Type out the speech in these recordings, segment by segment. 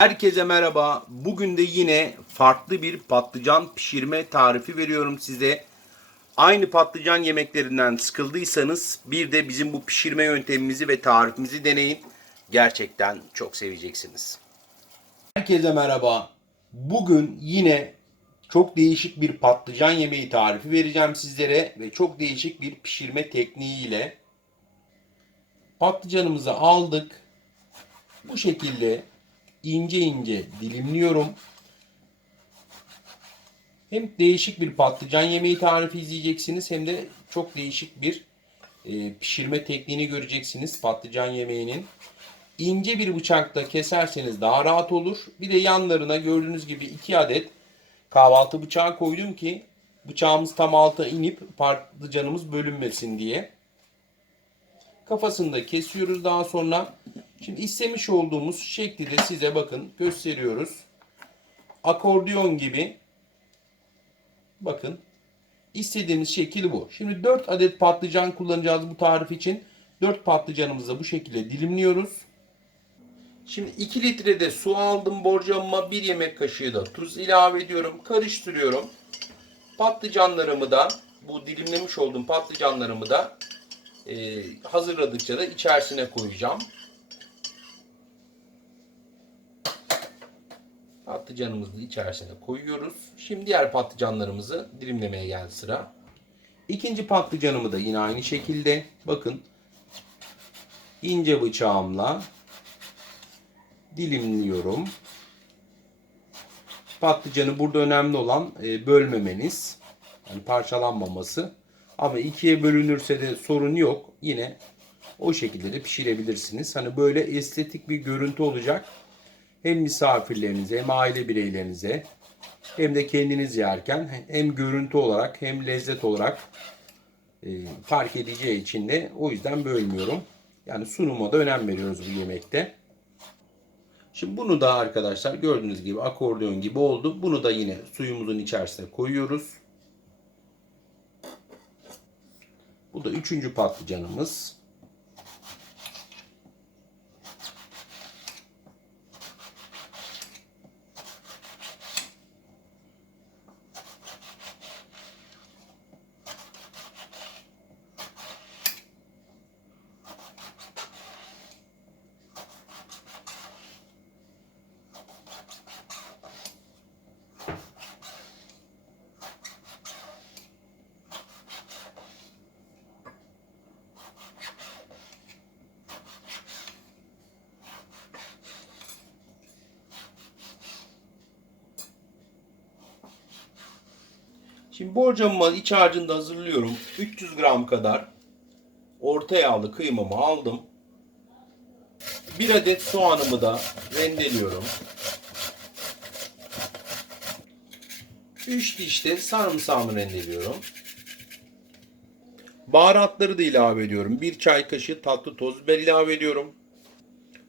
Herkese merhaba. Bugün de yine farklı bir patlıcan pişirme tarifi veriyorum size. Aynı patlıcan yemeklerinden sıkıldıysanız bir de bizim bu pişirme yöntemimizi ve tarifimizi deneyin. Gerçekten çok seveceksiniz. Herkese merhaba. Bugün yine çok değişik bir patlıcan yemeği tarifi vereceğim sizlere ve çok değişik bir pişirme tekniğiyle. Patlıcanımızı aldık. Bu şekilde ince ince dilimliyorum. Hem değişik bir patlıcan yemeği tarifi izleyeceksiniz hem de çok değişik bir pişirme tekniğini göreceksiniz patlıcan yemeğinin. İnce bir bıçakta keserseniz daha rahat olur. Bir de yanlarına gördüğünüz gibi 2 adet kahvaltı bıçağı koydum ki bıçağımız tam alta inip patlıcanımız bölünmesin diye. Kafasını da kesiyoruz daha sonra. Şimdi istemiş olduğumuz şekli de size bakın gösteriyoruz. Akordeon gibi. Bakın. İstediğimiz şekil bu. Şimdi 4 adet patlıcan kullanacağız bu tarif için. 4 patlıcanımızı da bu şekilde dilimliyoruz. Şimdi 2 litrede su aldım borcamıma. 1 yemek kaşığı da tuz ilave ediyorum. Karıştırıyorum. Patlıcanlarımı da bu dilimlemiş olduğum patlıcanlarımı da hazırladıkça da içerisine koyacağım. Patlıcanımızı da içerisine koyuyoruz. Şimdi diğer patlıcanlarımızı dilimlemeye geldi sıra. İkinci patlıcanımı da yine aynı şekilde bakın ince bıçağımla dilimliyorum. Patlıcanı burada önemli olan bölmemeniz. Yani parçalanmaması. Ama ikiye bölünürse de sorun yok. Yine o şekilde de pişirebilirsiniz. Hani böyle estetik bir görüntü olacak. Hem misafirlerinize hem aile bireylerinize hem de kendiniz yerken hem görüntü olarak hem lezzet olarak fark edeceği için de o yüzden bölmüyorum. Yani sunuma da önem veriyoruz bu yemekte. Şimdi bunu da arkadaşlar gördüğünüz gibi akordeon gibi oldu. Bunu da yine suyumuzun içerisine koyuyoruz. Bu da üçüncü patlıcanımız. Şimdi borcamımı iç harcını da hazırlıyorum. 300 gram kadar orta yağlı kıymamı aldım. 1 adet soğanımı da rendeliyorum. 3 diş de sarımsağımı rendeliyorum. Baharatları da ilave ediyorum. 1 çay kaşığı tatlı toz biber ilave ediyorum.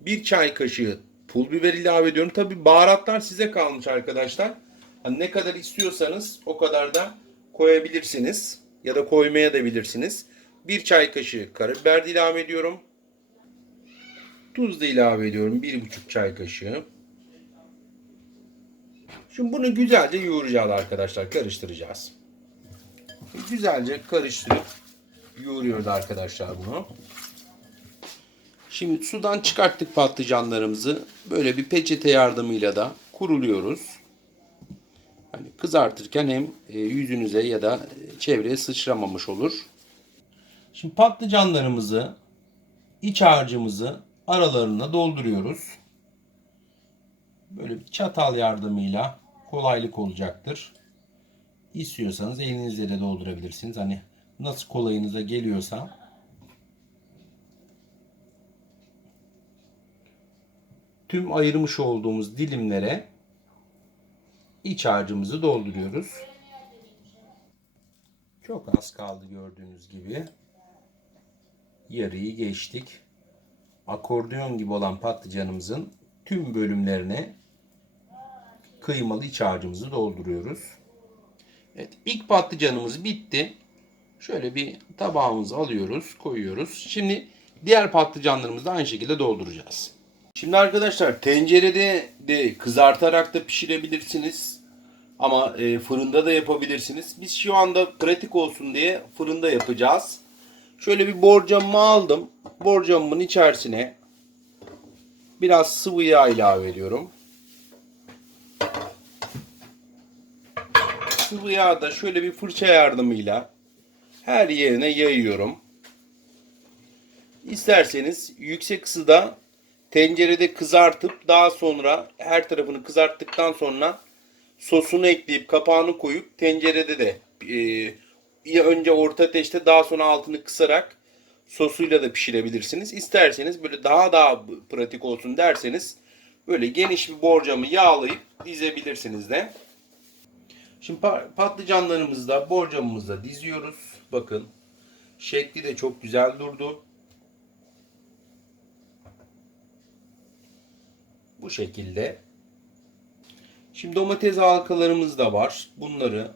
1 çay kaşığı pul biber ilave ediyorum. Tabi baharatlar size kalmış arkadaşlar. Hani ne kadar istiyorsanız o kadar da koyabilirsiniz. Ya da koymaya da bilirsiniz. 1 çay kaşığı karabiber de ilave ediyorum. Tuz da ilave ediyorum. 1,5 çay kaşığı. Şimdi bunu güzelce yoğuracağız arkadaşlar. Karıştıracağız. Güzelce karıştırıp yoğuruyoruz arkadaşlar bunu. Şimdi sudan çıkarttık patlıcanlarımızı. Böyle bir peçete yardımıyla da kuruluyoruz. Hani kızartırken hem yüzünüze ya da çevreye sıçramamış olur. Şimdi patlıcanlarımızı, iç harcımızı aralarına dolduruyoruz. Böyle bir çatal yardımıyla kolaylık olacaktır. İstiyorsanız elinizle de doldurabilirsiniz. Hani nasıl kolayınıza geliyorsa. Tüm ayırmış olduğumuz dilimlere iç harcımızı dolduruyoruz. Çok az kaldı gördüğünüz gibi. Yarıyı geçtik. Akordeon gibi olan patlıcanımızın tüm bölümlerine kıymalı iç harcımızı dolduruyoruz. Evet, ilk patlıcanımız bitti. Şöyle bir tabağımızı alıyoruz, koyuyoruz. Şimdi diğer patlıcanlarımızı da aynı şekilde dolduracağız. Şimdi arkadaşlar tencerede de kızartarak da pişirebilirsiniz. Ama fırında da yapabilirsiniz. Biz şu anda pratik olsun diye fırında yapacağız. Şöyle bir borcamımı aldım. Borcamımın içerisine biraz sıvı yağ ilave ediyorum. Sıvı yağı da şöyle bir fırça yardımıyla her yerine yayıyorum. İsterseniz yüksek ısıda tencerede kızartıp daha sonra her tarafını kızarttıktan sonra sosunu ekleyip kapağını koyup tencerede de ya önce orta ateşte daha sonra altını kısarak sosuyla da pişirebilirsiniz. İsterseniz böyle daha pratik olsun derseniz böyle geniş bir borcamı yağlayıp dizebilirsiniz de. Şimdi patlıcanlarımızı da borcamımızda diziyoruz. Bakın şekli de çok güzel durdu. Bu şekilde. Şimdi domates halkalarımız da var. Bunları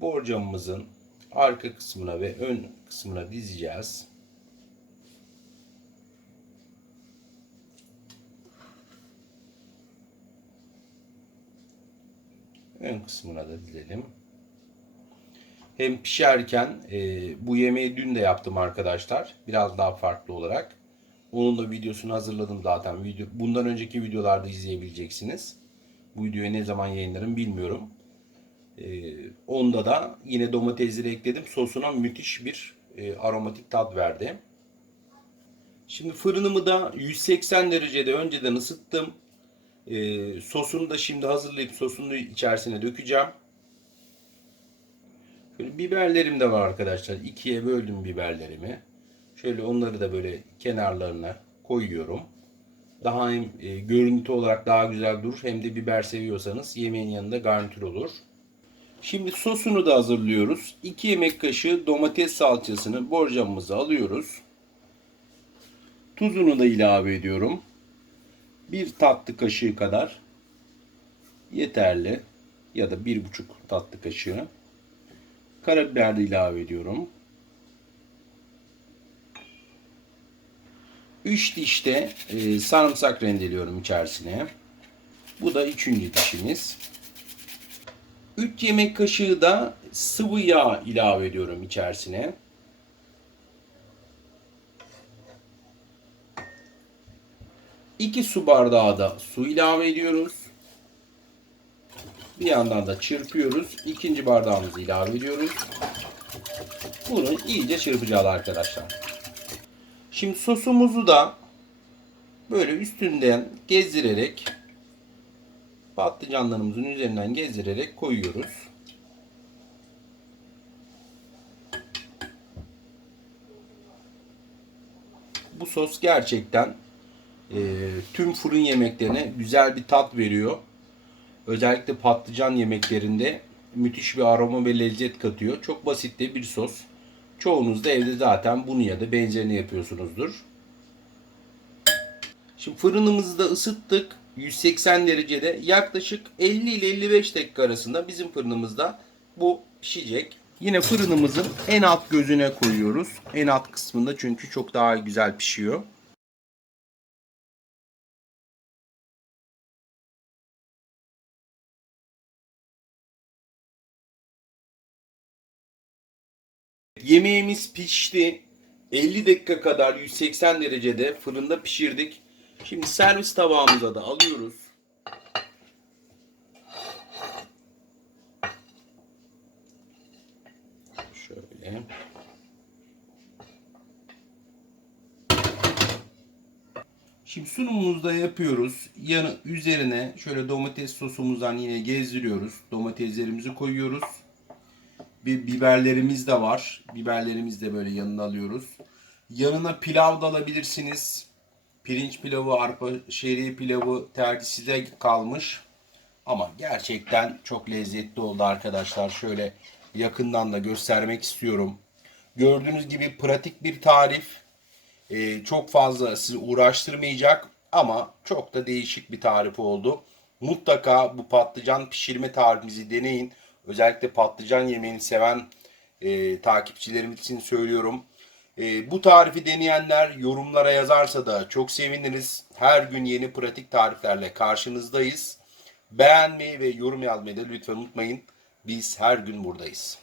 borcamımızın arka kısmına ve ön kısmına dizeceğiz. Ön kısmına da dizelim. Hem pişerken bu yemeği dün de yaptım arkadaşlar. Biraz daha farklı olarak. Onun da videosunu hazırladım zaten. Bundan önceki videolarda izleyebileceksiniz. Bu videoyu ne zaman yayınlarım bilmiyorum. Onda da yine domatesleri ekledim. Sosuna müthiş bir aromatik tat verdi. Şimdi fırınımı da 180 derecede önceden ısıttım. Sosunu da şimdi hazırlayıp sosunu içerisine dökeceğim. Böyle biberlerim de var arkadaşlar. İkiye böldüm biberlerimi. Şöyle onları da böyle kenarlarına koyuyorum. Daha hem görüntü olarak daha güzel durur hem de biber seviyorsanız yemeğin yanında garnitür olur. Şimdi sosunu da hazırlıyoruz. 2 yemek kaşığı domates salçasını borcamımıza alıyoruz. Tuzunu da ilave ediyorum. 1 tatlı kaşığı kadar yeterli ya da 1,5 tatlı kaşığı. Karabiber de ilave ediyorum. 3 diş de sarımsak rendeliyorum içerisine. Bu da 3. dişimiz. 3 yemek kaşığı da sıvı yağ ilave ediyorum içerisine. 2 su bardağı da su ilave ediyoruz. Bir yandan da çırpıyoruz. 2. bardağımızı ilave ediyoruz. Bunu iyice çırpacağız arkadaşlar. Şimdi sosumuzu da böyle üstünden gezdirerek patlıcanlarımızın üzerinden gezdirerek koyuyoruz. Bu sos gerçekten tüm fırın yemeklerine güzel bir tat veriyor. Özellikle patlıcan yemeklerinde müthiş bir aroma ve lezzet katıyor. Çok basit de bir sos. Çoğunuz da evde zaten bunu ya da benzerini yapıyorsunuzdur. Şimdi fırınımızı da ısıttık. 180 derecede yaklaşık 50 ile 55 dakika arasında bizim fırınımızda bu pişecek. Yine fırınımızın en alt gözüne koyuyoruz. En alt kısmında çünkü çok daha güzel pişiyor. Yemeğimiz pişti. 50 dakika kadar 180 derecede fırında pişirdik. Şimdi servis tabağımıza da alıyoruz. Şöyle. Şimdi sunumumuzu da yapıyoruz. Üzerine şöyle domates sosumuzdan yine gezdiriyoruz. Domateslerimizi koyuyoruz. Bir biberlerimiz de var. Biberlerimizi de böyle yanına alıyoruz. Yanına pilav da alabilirsiniz. Pirinç pilavı, arpa şehriye pilavı tercih size kalmış. Ama gerçekten çok lezzetli oldu arkadaşlar. Şöyle yakından da göstermek istiyorum. Gördüğünüz gibi pratik bir tarif. Çok fazla sizi uğraştırmayacak ama çok da değişik bir tarif oldu. Mutlaka bu patlıcan pişirme tarifimizi deneyin. Özellikle patlıcan yemeğini seven takipçilerimiz için söylüyorum. Bu tarifi deneyenler yorumlara yazarsa da çok seviniriz. Her gün yeni pratik tariflerle karşınızdayız. Beğenmeyi ve yorum yazmayı da lütfen unutmayın. Biz her gün buradayız.